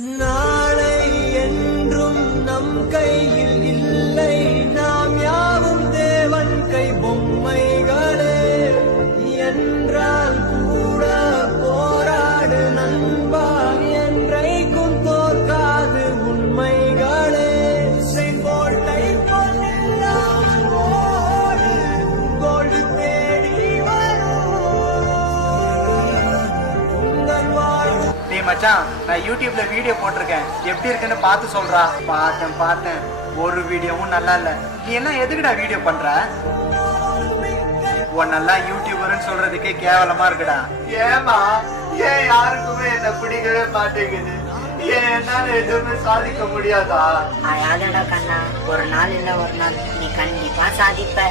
நாளை என்றும் நம் கையில் இல்லை, நாம் யாவும் தேவன் கை பொம்மைகளே. என்றால் கூட போராடு நண்பா, என்றைக்கும் தோற்காது உண்மைகளே. செங்கோட்டை பொன்னில்லாமல் ஓடு, கோடு தேடி வரும் உங்கள் வாழ்வு. டேய் மச்சான், நான் யூடியூப்ல வீடியோ போட்டிருக்கேன், எப்படி இருக்குன்னு பார்த்து சொல்றா. பார்த்தேன், ஒரு வீடியோவும் நல்லா இல்ல. நீ என்ன எதுக்குடா வீடியோ பண்ற? உன்னெல்லாம் யூடியூபர்னு சொல்றதுக்கே கேவலமா இருக்குடா. ஏமா ஏன் யாருக்குமே என்ன பிடிக்கவே மாட்டேங்குது? ஏன் என்னால எதுவுமே சாதிக்க முடியாதா? அழாதடா கண்ணா, ஒரு நாள் இல்ல ஒரு நாள் நீ கண்டிப்பா சாதிப்ப.